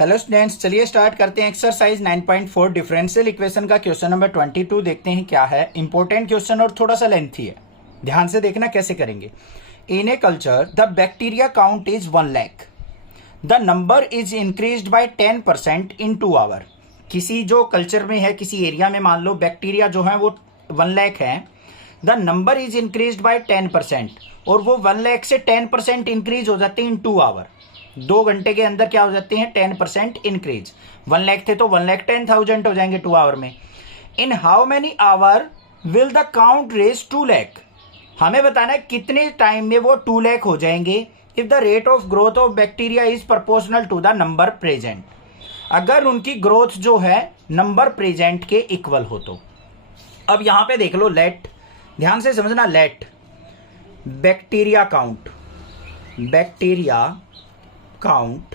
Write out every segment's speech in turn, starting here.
Hello students, चलिए start करते हैं एक्सरसाइज 9.4 डिफरेंशियल इक्वेशन का क्वेश्चन नंबर 22 देखते हैं क्या है। इंपॉर्टेंट क्वेश्चन और थोड़ा सा लेंथी है, ध्यान से देखना कैसे करेंगे। In a culture the bacteria count is 1 lakh, the number is increased by 10% in 2 hour. किसी जो कल्चर में है, किसी एरिया में मान लो बैक्टीरिया जो है वो 1 लाख है, the number is increased by 10% और वो 1 लाख से 10% इंक्रीज हो जाते हैं इन 2 आवर। 2 घंटे के अंदर क्या हो जाते हैं 10% इंक्रीज। 1 लाख थे तो 1,10,000 हो जाएंगे 2 आवर में। In how many hour will the count raise 2 lakh, हमें बताना है कितने टाइम में वो 2 लाख हो जाएंगे if the rate of growth of bacteria is proportional to the number present, अगर उनकी ग्रोथ जो है नंबर प्रेजेंट के इक्वल हो तो। अब यहां पे देख लो, लेट, ध्यान से समझना, let bacteria count, bacteria count,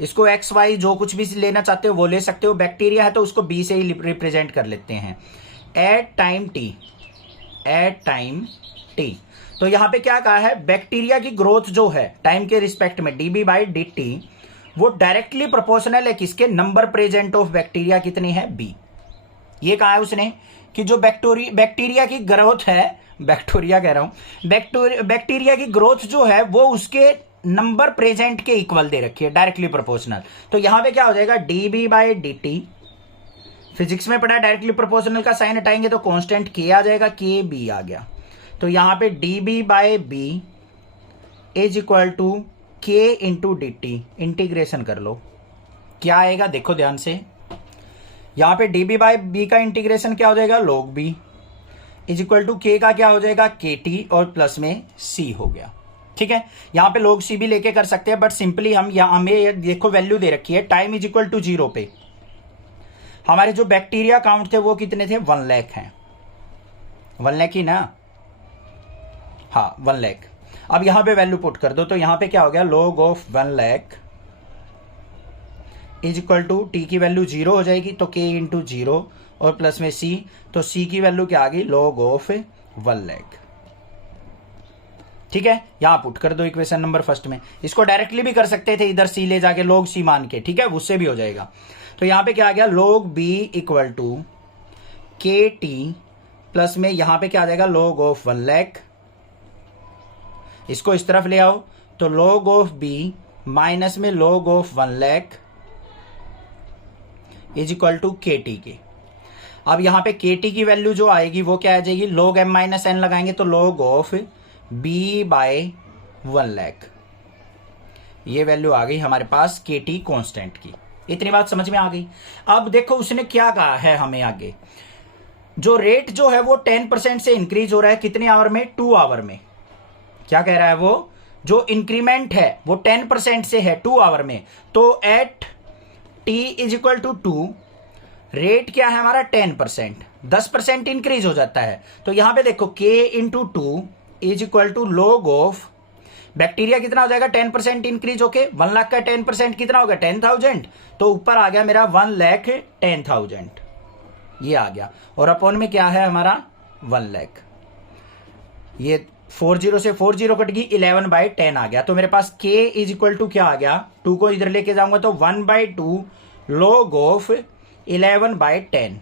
इसको एक्स वाई जो कुछ भी लेना चाहते हो वो ले सकते हो। बैक्टीरिया है तो उसको बी से ही रिप्रेजेंट कर लेते हैं। At time t, at time t, तो यहां पे क्या कहा है, बैक्टीरिया की ग्रोथ जो है टाइम के रिस्पेक्ट में डीबी बाई डी टी, वो डायरेक्टली प्रोपोर्शनल है किसके, नंबर प्रेजेंट ऑफ बैक्टीरिया कितनी है, बी। ये कहा है उसने कि जो बैक्टीरिया की ग्रोथ है, बैक्टीरिया कह रहा हूं, बैक्टीरिया की ग्रोथ जो है वो उसके नंबर प्रेजेंट के इक्वल दे रखी है, डायरेक्टली प्रोपोर्शनल। तो यहां पे क्या हो जाएगा, dB by d T, physics में पढ़ा डायरेक्टली प्रोपोर्शनल का साइन हटाएंगे तो कांस्टेंट के आ जाएगा, के बी आ गया। तो यहां पे db by b is equal to k into d t, integration कर लो, क्या आएगा देखो ध्यान से। यहां पे डीबी बाई बी का इंटीग्रेशन क्या हो जाएगा, log b is equal to k का क्या हो जाएगा, के टी, और प्लस में सी हो गया। ठीक है, यहां पे log सी भी लेके कर सकते हैं, बट सिंपली हम यहां हमें देखो वैल्यू दे रखी है, टाइम इज इक्वल टू 0 पे हमारे जो बैक्टीरिया काउंट थे वो कितने थे, 1 लाख हैं, 1 लाख ही ना, हाँ 1 लाख। अब यहां पे वैल्यू पुट कर दो तो यहां पे क्या हो गया, log of 1 lakh is equal to t की वैल्यू 0 हो जाएगी तो के इंटू 0 और प्लस में सी, तो सी की वैल्यू क्या आ गई, log ऑफ 1 लाख। ठीक है, यहां पुट कर दो इक्वेशन नंबर फर्स्ट में। इसको डायरेक्टली भी कर सकते थे, इधर सी ले जाके log सी मान के, ठीक है, उससे भी हो जाएगा। तो यहां पे क्या आ गया, log B equal to k T, plus में यहां पे क्या आ जाएगा, log ऑफ 1 लाख, इसको इस तरफ ले आओ तो log ऑफ बी माइनस में log of 1 lakh is equal to k t के। अब यहां पे के टी की वैल्यू जो आएगी वो क्या आ जाएगी, log m माइनस एन लगाएंगे तो log of B by 1 lakh, ये वैल्यू आ गई हमारे पास के टी कॉन्स्टेंट की। इतनी बात समझ में आ गई। अब देखो उसने क्या कहा है हमें आगे, जो रेट जो है वो 10% से इंक्रीज हो रहा है कितने आवर में, 2 आवर में। क्या कह रहा है वो, जो इंक्रीमेंट है वो 10% से है 2 आवर में, तो at t is equal to 2, rate क्या है हमारा 10%, 10% इंक्रीज हो जाता है। तो यहां पे देखो k into 2 is equal to log of bacteria कितना हो जाएगा, 10% इंक्रीज होके 1 लाख का 10% कितना होगा, 10,000, तो ऊपर आ गया मेरा 1,10,000, ये आ गया। और अपॉन में क्या है हमारा 1 लाख, ये 40 से 40 कट गई, 11/10 आ गया। तो मेरे पास k इज इक्वल टू क्या आ गया, 2 को इधर लेके जाऊंगा तो 1/2 log ऑफ 11/10।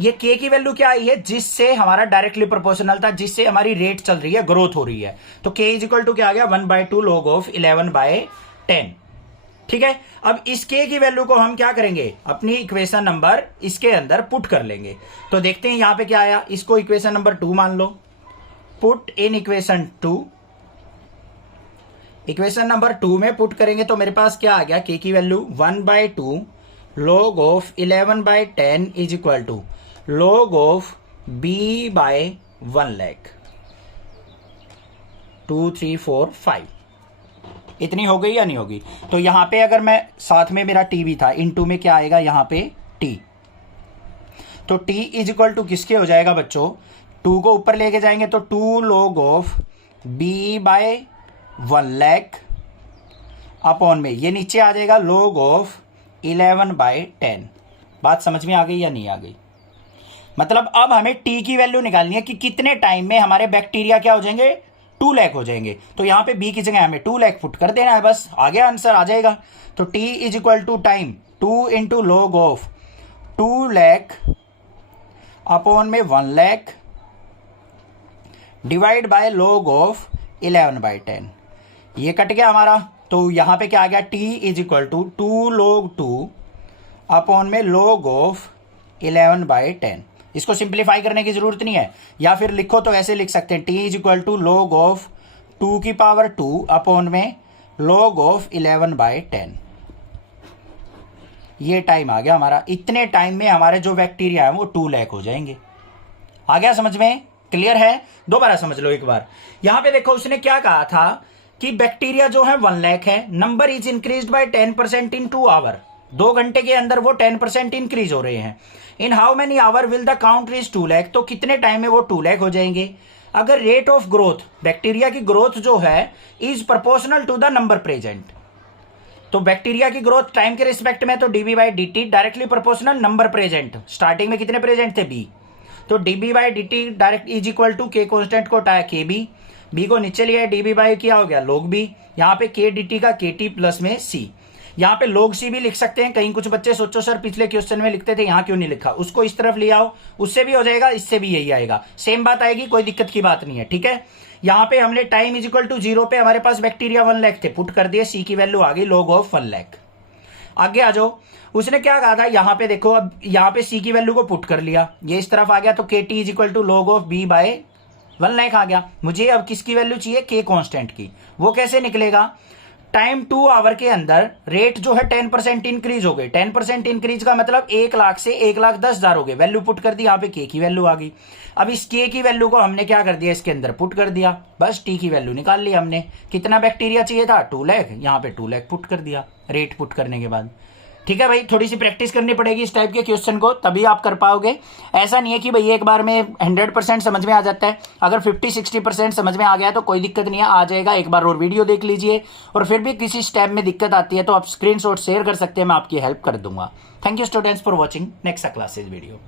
ये k की वैल्यू क्या आई है, जिससे हमारा डायरेक्टली प्रोपोर्शनल था, जिससे हमारी रेट चल रही है, ग्रोथ हो रही है। तो k इज इक्वल टू क्या आ गया, 1/2 log ऑफ 11/10। ठीक है, अब इस k की वैल्यू को हम क्या करेंगे, अपनी इक्वेशन नंबर इसके अंदर पुट कर लेंगे। तो देखते हैं यहां पे क्या आया, इसको इक्वेशन नंबर 2 मान लो, put in equation 2। Equation number 2 में पुट करेंगे तो मेरे पास क्या आ गया, k की value 1/2 log of 11/10 is equal to log of b by 1 lakh, 2 3 4 5, इतनी हो गई या नहीं होगी। तो यहां पे अगर मैं साथ में मेरा t भी था, इनटू में क्या आएगा यहां पे t, तो t इज इक्वल टू किसके हो जाएगा बच्चों, 2 को ऊपर लेके जाएंगे तो 2 log of b by 1 lakh upon में ये नीचे आ जाएगा log ऑफ 11/10। बात समझ में आ गई या नहीं आ गई। मतलब अब हमें t की वैल्यू निकालनी है कि कितने टाइम में हमारे बैक्टीरिया क्या हो जाएंगे, 2 लाख हो जाएंगे। तो यहाँ पे बी की जगह हमें 2 लाख पुट कर देना है, बस आ गया आंसर, आ जाएगा। तो t is equal to time 2 into log of 2 lakh upon में 1 lakh divide by log of 11/10। ये कट गया हमारा, तो यहां पे क्या आ गया, t is equal to 2 log 2 upon में log ऑफ 11/10। इसको सिंप्लीफाई करने की जरूरत नहीं है, या फिर लिखो तो ऐसे लिख सकते हैं, t is equal to log of 2 की पावर 2 अपॉन में log ऑफ 11/10। ये टाइम आ गया हमारा। इतने टाइम में हमारे जो बैक्टीरिया है वो 2 लाख हो जाएंगे। आ गया समझ में? क्लियर है? दोबारा समझ लो एक बार। यहां पे देखो उसने क्या कहा था कि बैक्टीरिया जो है 1 लाख है, number is increased by 10% in 2 hour. 2 घंटे के अंदर वो 10% इंक्रीज हो रहे हैं। In how many hour will the count reach 2 lakh, तो कितने टाइम में वो 2 लाख हो जाएंगे। अगर रेट ऑफ ग्रोथ, बैक्टीरिया की ग्रोथ जो है is proportional to the number present, तो बैक्टीरिया की ग्रोथ टाइम के रिस्पेक्ट में तो db by d t directly proportional number present. Starting में कितने प्रेजेंट थे, बी, तो db by d t direct is equal to k constant को हटाया के बी को नीचे लिया, डीबी बाई क्या हो गया log बी, यहाँ पे के डी टी का के टी प्लस में सी, यहाँ पे log सी भी लिख सकते हैं। कहीं कुछ बच्चे सोचो सर पिछले क्वेश्चन में लिखते थे, यहाँ क्यों नहीं लिखा, उसको इस तरफ ले आओ, उससे भी हो जाएगा, इससे भी यही आएगा, सेम बात आएगी, कोई दिक्कत की बात नहीं है, ठीक है। यहाँ पे हमने टाइम इज इक्वल टू 0 पे हमारे पास बैक्टीरिया 1 लाख थे, पुट कर दिए, सी की वैल्यू आ गई log ऑफ 1 लाख। आगे आ जाओ, उसने क्या कहा था, यहां पे देखो, अब यहां पे सी की वैल्यू को पुट कर लिया, ये इस तरफ आ गया, तो K T is equal to log of B by 1 lakh आ गया। मुझे अब किसकी वैल्यू चाहिए, के कांस्टेंट की। वो कैसे निकलेगा, टाइम 2 आवर के अंदर रेट जो है 10% इंक्रीज हो गई। 10% इंक्रीज का मतलब 1 लाख से 1,10,000 हो गए। वैल्यू पुट कर दी, यहाँ पे के की वैल्यू आ गई। अब इस के की वैल्यू को हमने क्या कर दिया, इसके अंदर पुट कर दिया, बस टी की वैल्यू निकाल ली हमने। कितना बैक्टीरिया चाहिए था, 2 लाख, यहाँ पे 2 लाख पुट कर दिया रेट पुट करने के बाद। ठीक है भाई, थोड़ी सी प्रैक्टिस करनी पड़ेगी इस टाइप के क्वेश्चन को, तभी आप कर पाओगे। ऐसा नहीं है कि भाई एक बार में 100% समझ में आ जाता है। अगर 50-60% समझ में आ गया तो कोई दिक्कत नहीं है, आ जाएगा। एक बार और वीडियो देख लीजिए, और फिर भी किसी स्टेप में दिक्कत आती है तो आप स्क्रीनशॉट शेयर कर सकते हैं, मैं आपकी हेल्प कर दूंगा। Thank you students for watching next classes video.